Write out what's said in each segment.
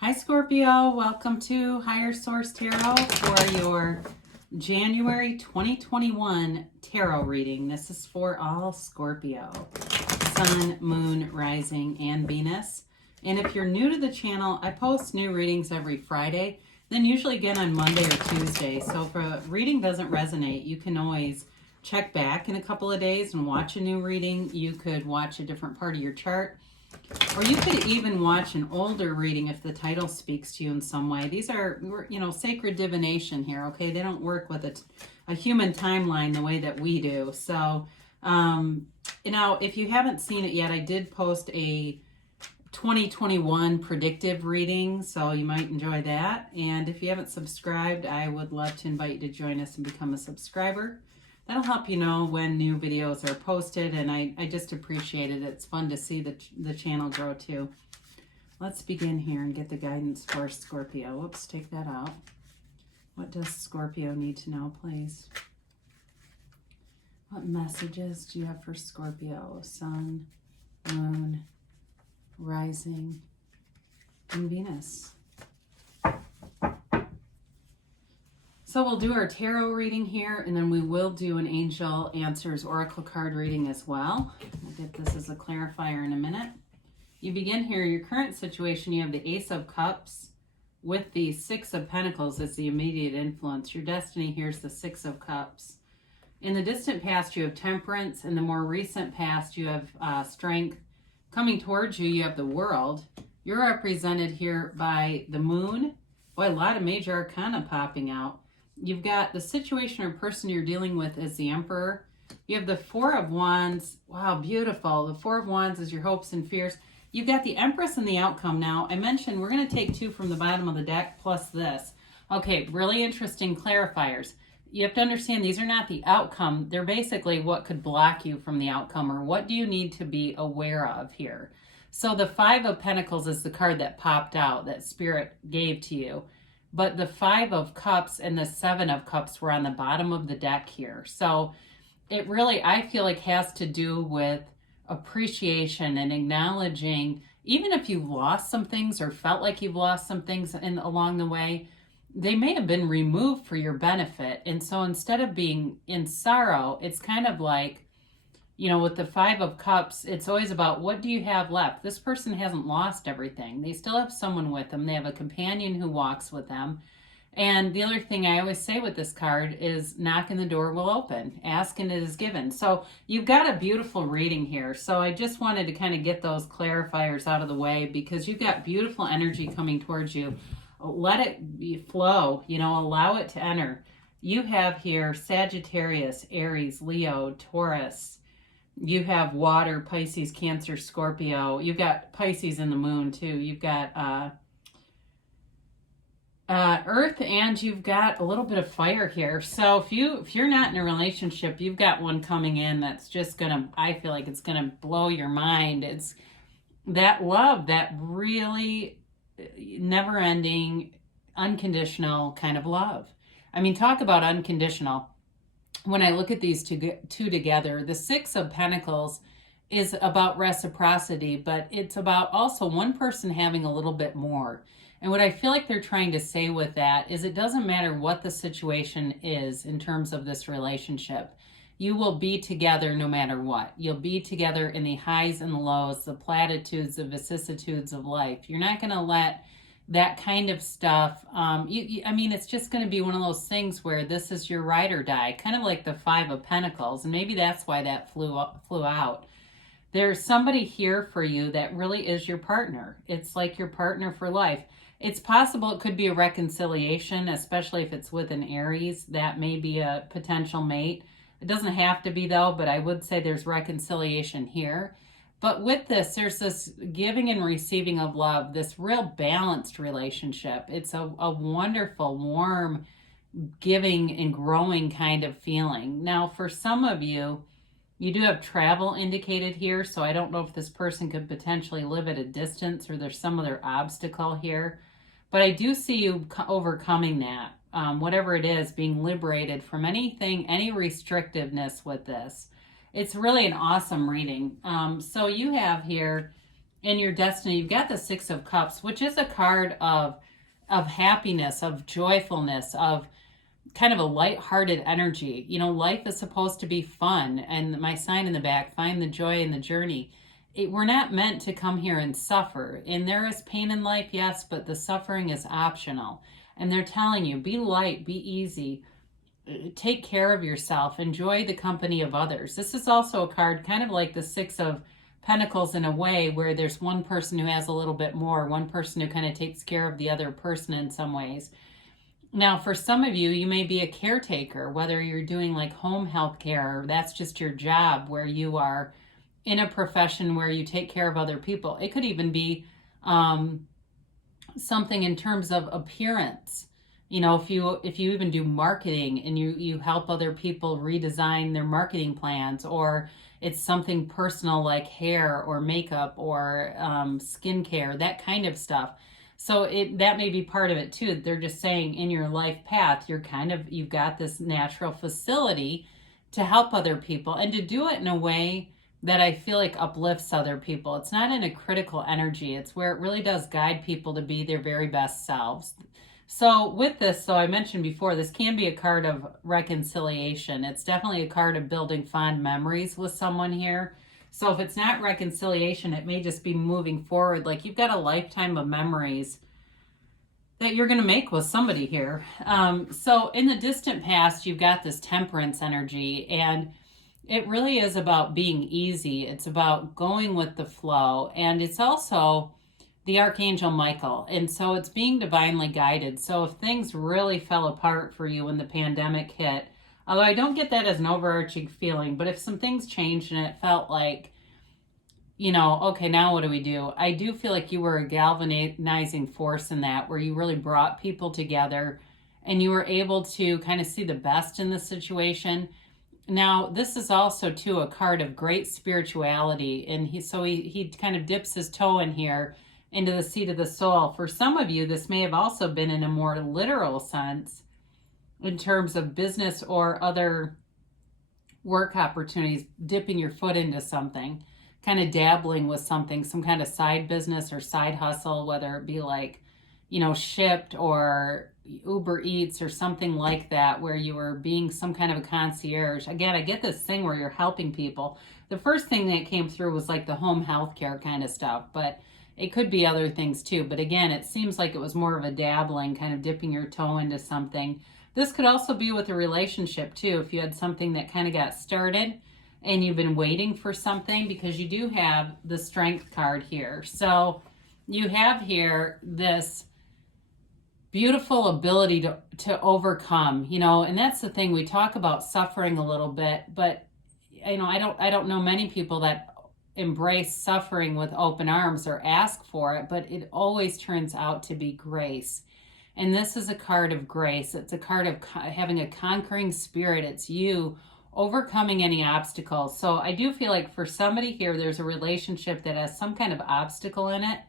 Hi Scorpio, welcome to Higher Source Tarot for your January 2021 tarot reading. This is for all Scorpio, Sun, Moon, Rising, and Venus. And if you're new to the channel, I post new readings every Friday, then usually again on Monday or Tuesday. So if a reading doesn't resonate, you can always check back in a couple of days and watch a new reading. You could watch a different part of your chart. Or you could even watch an older reading if the title speaks to you in some way. These are, sacred divination here, okay? They don't work with a human timeline the way that we do. So, if you haven't seen it yet, I did post a 2021 predictive reading, so you might enjoy that. And if you haven't subscribed, I would love to invite you to join us and become a subscriber. That'll help you know when new videos are posted, and I just appreciate it. It's fun to see the channel grow too. Let's begin here and get the guidance for Scorpio. Whoops, take that out. What does Scorpio need to know, please? What messages do you have for Scorpio? Sun, Moon, Rising, and Venus. So we'll do our tarot reading here, and then we will do an Angel Answers Oracle card reading as well. We'll get this as a clarifier in a minute. You begin here, your current situation, you have the Ace of Cups with the Six of Pentacles as the immediate influence. Your destiny here is the Six of Cups. In the distant past, you have Temperance. In the more recent past, you have Strength. Coming towards you, you have the World. You're represented here by the Moon. Boy, a lot of major arcana popping out. You've got the situation or person you're dealing with as the Emperor. You have the Four of Wands. Wow, beautiful. The Four of Wands is your hopes and fears. You've got the Empress and the outcome. Now, I mentioned we're going to take two from the bottom of the deck plus this. Okay, really interesting clarifiers. You have to understand these are not the outcome. They're basically what could block you from the outcome, or what do you need to be aware of here. So the Five of Pentacles is the card that popped out, that Spirit gave to you. But the Five of Cups and the Seven of Cups were on the bottom of the deck here. So it really, I feel like, has to do with appreciation and acknowledging, even if you've lost some things or felt like you've lost some things along the way, they may have been removed for your benefit. And so instead of being in sorrow, it's kind of like, with the Five of Cups, it's always about what do you have left? This person hasn't lost everything. They still have someone with them. They have a companion who walks with them. And the other thing I always say with this card is knock and the door will open. Ask and it is given. So you've got a beautiful reading here. So I just wanted to kind of get those clarifiers out of the way because you've got beautiful energy coming towards you. Let it flow, allow it to enter. You have here Sagittarius, Aries, Leo, Taurus. You have water, Pisces, Cancer, Scorpio. You've got Pisces in the moon too. You've got Earth, and you've got a little bit of fire here. So if you're not in a relationship, you've got one coming in that's just I feel like it's gonna blow your mind. It's that love, that really never-ending, unconditional kind of love. I mean, talk about unconditional. When I look at these two together, the Six of Pentacles is about reciprocity, but it's about also one person having a little bit more. And what I feel like they're trying to say with that is it doesn't matter what the situation is in terms of this relationship. You will be together no matter what. You'll be together in the highs and the lows, the platitudes, the vicissitudes of life. You're not going to let that kind of stuff, it's just going to be one of those things where this is your ride or die, kind of like the Five of Pentacles, and maybe that's why that flew out. There's somebody here for you that really is your partner. It's like your partner for life. It's possible it could be a reconciliation, especially if it's with an Aries. That may be a potential mate. It doesn't have to be, though, but I would say there's reconciliation here. But with this, there's this giving and receiving of love, this real balanced relationship. It's a wonderful, warm, giving and growing kind of feeling. Now, for some of you, you do have travel indicated here, so I don't know if this person could potentially live at a distance or there's some other obstacle here. But I do see you overcoming that, whatever it is, being liberated from anything, any restrictiveness with this. It's really an awesome reading. So you have here in your destiny, you've got the Six of Cups, which is a card of happiness, of joyfulness, of kind of a light-hearted energy. You know, life is supposed to be fun. And my sign in the back, find the joy in the journey. We're not meant to come here and suffer. And there is pain in life, yes, but the suffering is optional. And they're telling you, be light, be easy, take care of yourself, enjoy the company of others. This is also a card kind of like the Six of Pentacles in a way, where there's one person who has a little bit more, one person who kind of takes care of the other person in some ways. Now, for some of you, you may be a caretaker, whether you're doing like home health care, or that's just your job, where you are in a profession where you take care of other people. It could even be something in terms of appearance. You know, if you even do marketing and you help other people redesign their marketing plans, or it's something personal like hair or makeup or skincare, that kind of stuff. So that may be part of it too. They're just saying in your life path, you've got this natural facility to help other people and to do it in a way that I feel like uplifts other people. It's not in a critical energy. It's where it really does guide people to be their very best selves. So with this, so I mentioned before, this can be a card of reconciliation. It's definitely a card of building fond memories with someone here. So if it's not reconciliation, it may just be moving forward. Like you've got a lifetime of memories that you're going to make with somebody here. So in the distant past, you've got this Temperance energy, and it really is about being easy. It's about going with the flow. And it's also the Archangel Michael. And so it's being divinely guided. So if things really fell apart for you when the pandemic hit, although I don't get that as an overarching feeling, but if some things changed and it felt like, you know, okay, now what do we do? I do feel like you were a galvanizing force in that, where you really brought people together and you were able to kind of see the best in the situation. Now, this is also, too, a card of great spirituality. And he kind of dips his toe in here into the seat of the soul. For some of you, this may have also been in a more literal sense in terms of business or other work opportunities, dipping your foot into something, kind of dabbling with something, some kind of side business or side hustle, whether it be like, you know, Shipped or Uber Eats or something like that, where you were being some kind of a concierge. Again, I get this thing where you're helping people. The first thing that came through was like the home health care kind of stuff, but it could be other things too. But again, it seems like it was more of a dabbling, kind of dipping your toe into something. This could also be with a relationship too. If you had something that kind of got started and you've been waiting for something, because you do have the Strength card here. So you have here this beautiful ability to overcome, you know, and that's the thing. We talk about suffering a little bit, but you know, I don't know many people that embrace suffering with open arms or ask for it, but it always turns out to be grace. And this is a card of grace. It's a card of having a conquering spirit. It's you overcoming any obstacles. So I do feel like for somebody here, there's a relationship that has some kind of obstacle in it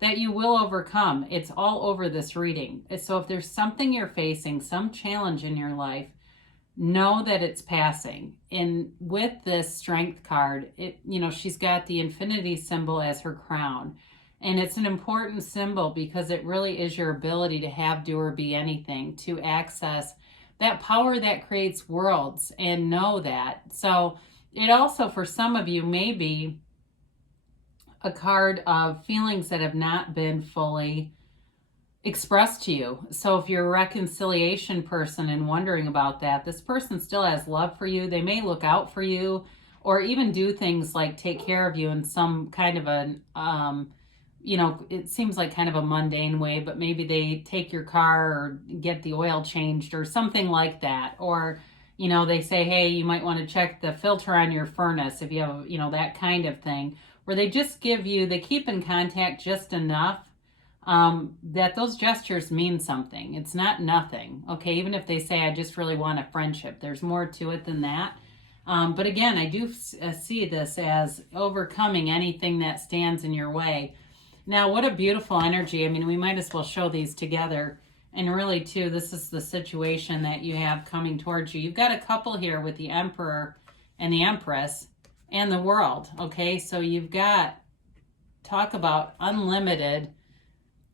that you will overcome. It's all over this reading. So if there's something you're facing, some challenge in your life, know that it's passing. And with this Strength card, you know, she's got the infinity symbol as her crown. And it's an important symbol because it really is your ability to have, do, or be anything, to access that power that creates worlds, and know that. So it also, for some of you, may be a card of feelings that have not been fully expressed to you. So if you're a reconciliation person and wondering about that, this person still has love for you. They may look out for you, or even do things like take care of you in some kind of an, you know, it seems like kind of a mundane way, but maybe they take your car or get the oil changed or something like that. Or, you know, they say, hey, you might want to check the filter on your furnace if you have, you know, that kind of thing, where they just give you, they keep in contact just enough that those gestures mean something. It's not nothing, okay? Even if they say, I just really want a friendship, there's more to it than that. But again, I do see this as overcoming anything that stands in your way. Now, what a beautiful energy. I mean, we might as well show these together. And really, too, this is the situation that you have coming towards you. You've got a couple here with the Emperor and the Empress and the World, okay? So you've got talk about unlimited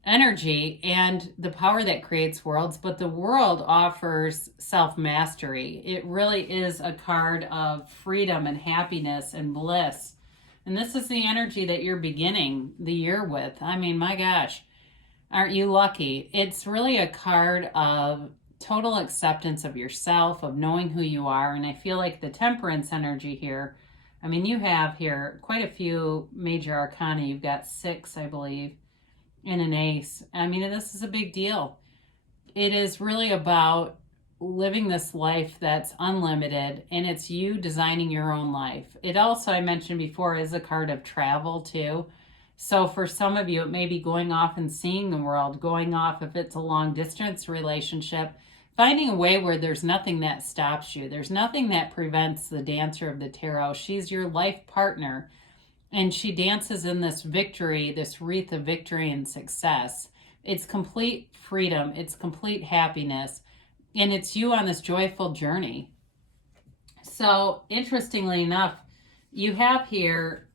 energy and the power that creates worlds, but the world offers self-mastery. It really is a card of freedom and happiness and bliss. And this is the energy that you're beginning the year with. I mean, my gosh, aren't you lucky? It's really a card of total acceptance of yourself, of knowing who you are. And I feel like the temperance energy here, I mean, you have here quite a few major arcana. You've got 6, I believe, and an ace. I mean, this is a big deal. It is really about living this life that's unlimited, and it's you designing your own life. It also, I mentioned before, is a card of travel too. So for some of you, it may be going off and seeing the world, going off if it's a long distance relationship, finding a way where there's nothing that stops you. There's nothing that prevents the dancer of the tarot. She's your life partner. And she dances in this victory, this wreath of victory and success. It's complete freedom. It's complete happiness. And it's you on this joyful journey. So, interestingly enough, you have here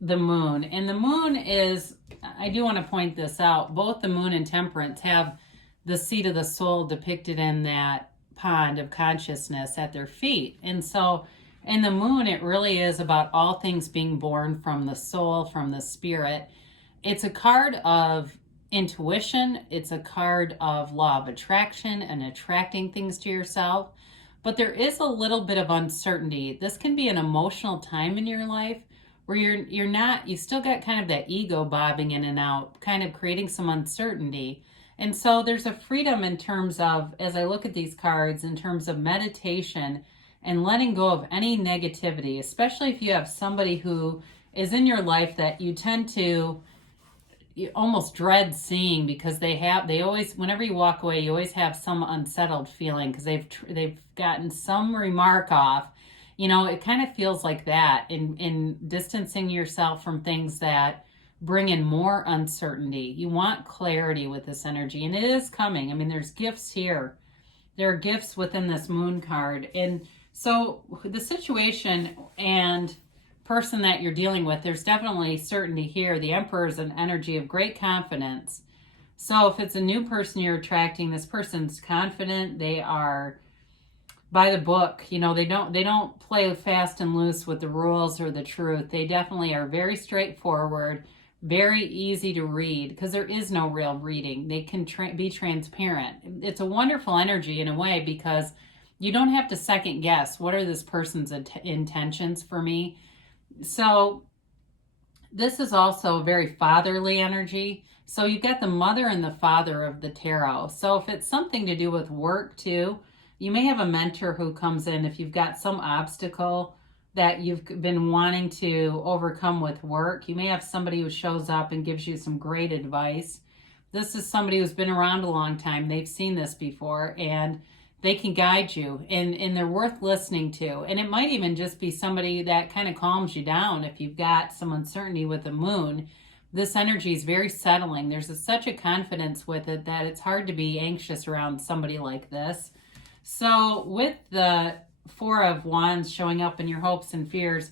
the moon. And the moon is, I do want to point this out, both the moon and temperance have the seat of the soul depicted in that pond of consciousness at their feet. And so, in the moon, it really is about all things being born from the soul, from the spirit. It's a card of intuition. It's a card of law of attraction and attracting things to yourself. But there is a little bit of uncertainty. This can be an emotional time in your life where you still got kind of that ego bobbing in and out, kind of creating some uncertainty. And so there's a freedom in terms of, as I look at these cards, in terms of meditation and letting go of any negativity, especially if you have somebody who is in your life that you tend to almost dread seeing, because they always, whenever you walk away, you always have some unsettled feeling because they've gotten some remark off. You know, it kind of feels like that in distancing yourself from things that bring in more uncertainty. You want clarity with this energy, and it is coming. I mean, there's gifts here. There are gifts within this moon card. And so the situation and person that you're dealing with, there's definitely certainty here. The Emperor is an energy of great confidence. So if it's a new person you're attracting, this person's confident. They are by the book. You know, they don't play fast and loose with the rules or the truth. They definitely are very straightforward, very easy to read, because there is no real reading. They can be transparent. It's a wonderful energy in a way, because you don't have to second guess, what are this person's intentions for me? So this is also a very fatherly energy. So you've got the mother and the father of the tarot. So if it's something to do with work too, you may have a mentor who comes in if you've got some obstacle that you've been wanting to overcome with work. You may have somebody who shows up and gives you some great advice. This is somebody who's been around a long time. They've seen this before, and they can guide you, and they're worth listening to. And it might even just be somebody that kind of calms you down if you've got some uncertainty with the moon. This energy is very settling. There's such a confidence with it that it's hard to be anxious around somebody like this. So with the Four of Wands showing up in your hopes and fears,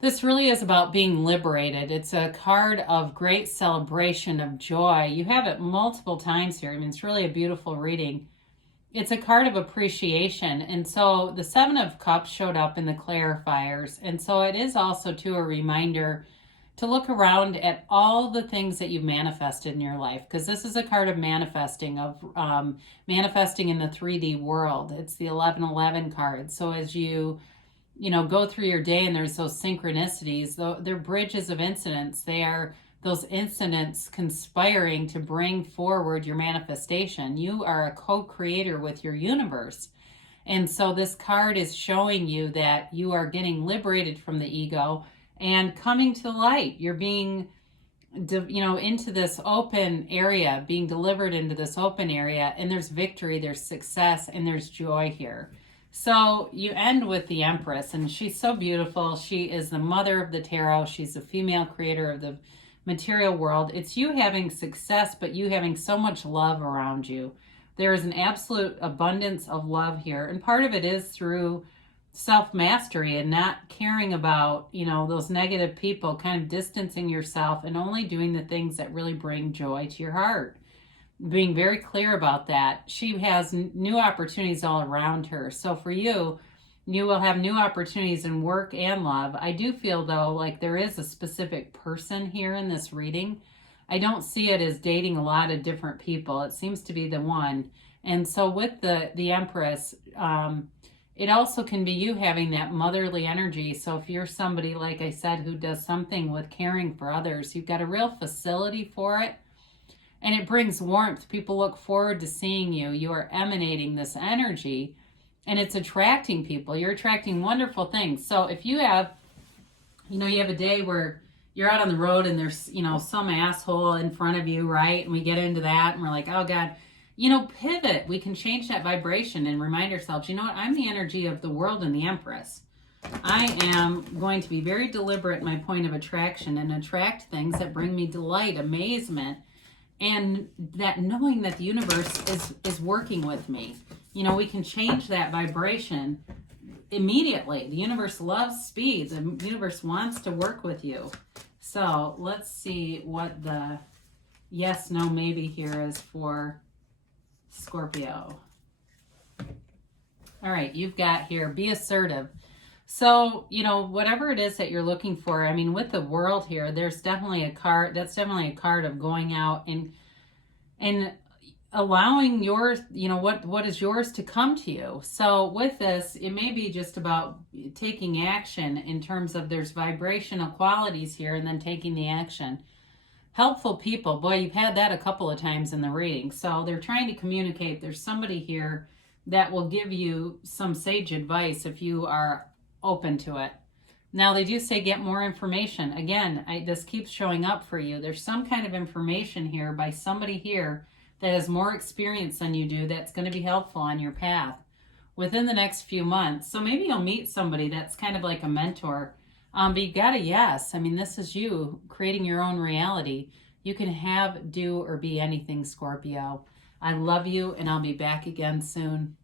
this really is about being liberated. It's a card of great celebration, of joy. You have it multiple times here. I mean, it's really a beautiful reading. It's a card of appreciation. And so the Seven of Cups showed up in the clarifiers. And so it is also too a reminder to look around at all the things that you've manifested in your life, because this is a card of manifesting, manifesting in the 3D world. It's the 1111 card. So as you go through your day and there's those synchronicities, they're bridges of incidents. They are those incidents conspiring to bring forward your manifestation. You are a co-creator with your universe. And so this card is showing you that you are getting liberated from the ego and coming to light. You're being, into this open area, being delivered into this open area, and there's victory, there's success, and there's joy here. So you end with the Empress, and she's so beautiful. She is the mother of the tarot. She's the female creator of the material world. It's you having success, but you having so much love around you. There is an absolute abundance of love here, and part of it is through self-mastery and not caring about, those negative people, kind of distancing yourself and only doing the things that really bring joy to your heart. Being very clear about that. She has new opportunities all around her. So for you, you will have new opportunities in work and love. I do feel, though, like there is a specific person here in this reading. I don't see it as dating a lot of different people. It seems to be the one. And so with the Empress, it also can be you having that motherly energy. So if you're somebody, like I said, who does something with caring for others, you've got a real facility for it. And it brings warmth. People look forward to seeing you. You are emanating this energy, and it's attracting people. You're attracting wonderful things. So if you have, you have a day where you're out on the road and there's, some asshole in front of you, right? And we get into that and we're like, oh God, pivot. We can change that vibration and remind ourselves, I'm the energy of the world and the Empress. I am going to be very deliberate in my point of attraction and attract things that bring me delight, amazement, and that knowing that the universe is working with me. We can change that vibration immediately. The universe loves speed. The universe wants to work with you. So let's see what the yes, no, maybe here is for Scorpio. All right, you've got here, be assertive. So, whatever it is that you're looking for, with the World here, there's definitely a card, that's definitely a card of going out and allowing yours, what is yours to come to you. So with this, it may be just about taking action in terms of there's vibrational qualities here and then taking the action. Helpful people, boy, you've had that a couple of times in the reading. So they're trying to communicate. There's somebody here that will give you some sage advice if you are open to it. Now, they do say get more information. Again, this keeps showing up for you. There's some kind of information here by somebody here that has more experience than you do that's going to be helpful on your path within the next few months. So maybe you'll meet somebody that's kind of like a mentor. But you got a yes. This is you creating your own reality. You can have, do, or be anything, Scorpio. I love you, and I'll be back again soon.